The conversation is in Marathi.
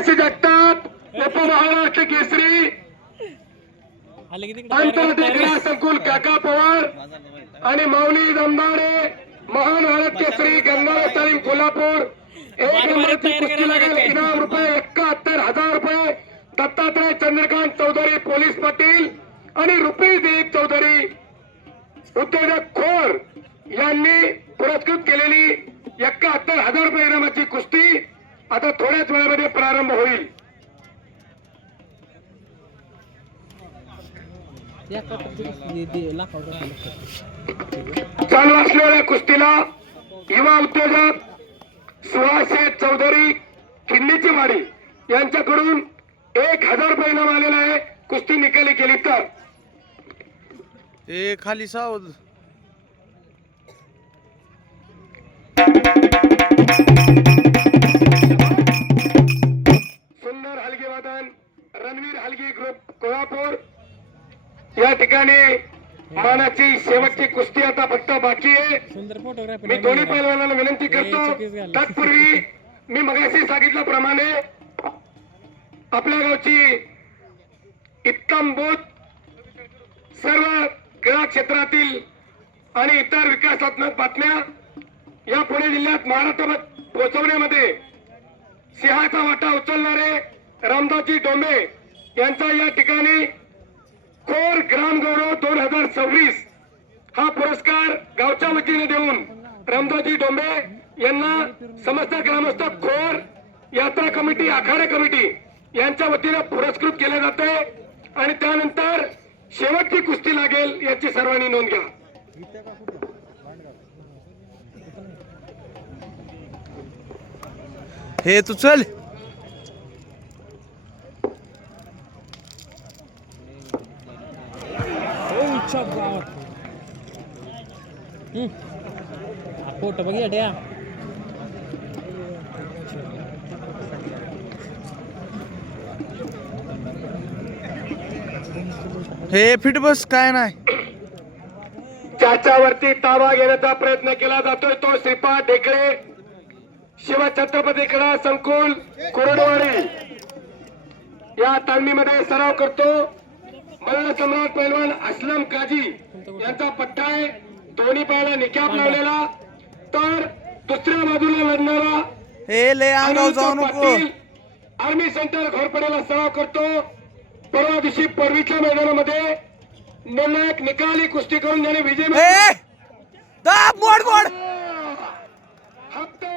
मगाशी जगतात उपमहाराष्ट्र केसरी आंतरराष्ट्रीय क्रीडा संकुल काका पवार आणि माऊली दमदारे महान भारत केसरी गंगाधर तालीम कोल्हापूर एक नंबरची कुस्ती लागेल. इनाम रुपये 71,000 रुपये. दत्तात्रय चंद्रकांत चौधरी पोलीस पाटील आणि रुपी दिलीप चौधरी उद्योजक खोर यांनी पुरस्कृत केलेली 71,000 रुपये इनामाची कुस्ती आता थोड्याच वेळामध्ये प्रारंभ होईल. चालू असलेल्या कुस्तीला युवा उद्योजक सुहास चौधरी खिंडीची वाडी यांच्याकडून 1,000 रुपये इनाम आलेला आहे. कुस्ती निकाली केली तर खाली सावध सुंदर हलगी वादन रणवीर हलगी ग्रुप कोल्हापूर या ठिकाणी मानाची शेवटची कुस्ती आता फक्त बाकी आहे. मी दोन्ही पैलवानांना विनंती करतो. तत्पूर्वी मी मगाशी सांगितल्याप्रमाणे आपल्या गावची इत्तमभूत सर्व क्रीडा क्षेत्रातील आणि इतर विकासात्मक बातम्या या पुणे जिल्ह्यात महाराष्ट्रात पोहोचवण्यामध्ये सिंहाचा वाटा उचलणारे रामदासजी डोंबे यांचा या ठिकाणी खोर ग्राम गौरव 2026 हा पुरस्कार गावच्या वतीने देऊन रामदासजी डोंबे यांना समस्त ग्रामस्थ खोर यात्रा कमिटी आखाडा कमिटी यांच्या वतीने पुरस्कृत केले जाते आणि त्यानंतर शेवटची कुस्ती लागेल याची सर्वांनी नोंद घ्या. हे तू चल फोटो बघ येड्या. हे फिट बस काय नाही. ज्याच्यावरती ताबा घेण्याचा प्रयत्न केला जातोय तो श्रीपाद ढेकळे शिवछत्रपती क्रीडा संकुल कुरडवाडी या तालमीमध्ये सराव करतो. मल्ल सम्राट पैलवान असलम काजी यांचा पट्टा आहे. दोन्ही पायाला निकाब लावलेला. तर दुसऱ्या बाजूला लढणारा हे ले अंगाव जाऊ नको. आर्मी सेंटर घोरपड्याला सराव करतो. परवा दिवशी परवीच्या मैदानामध्ये निर्णायक निकाली कुस्ती करून ज्याने विजय मोड मोड हप्ते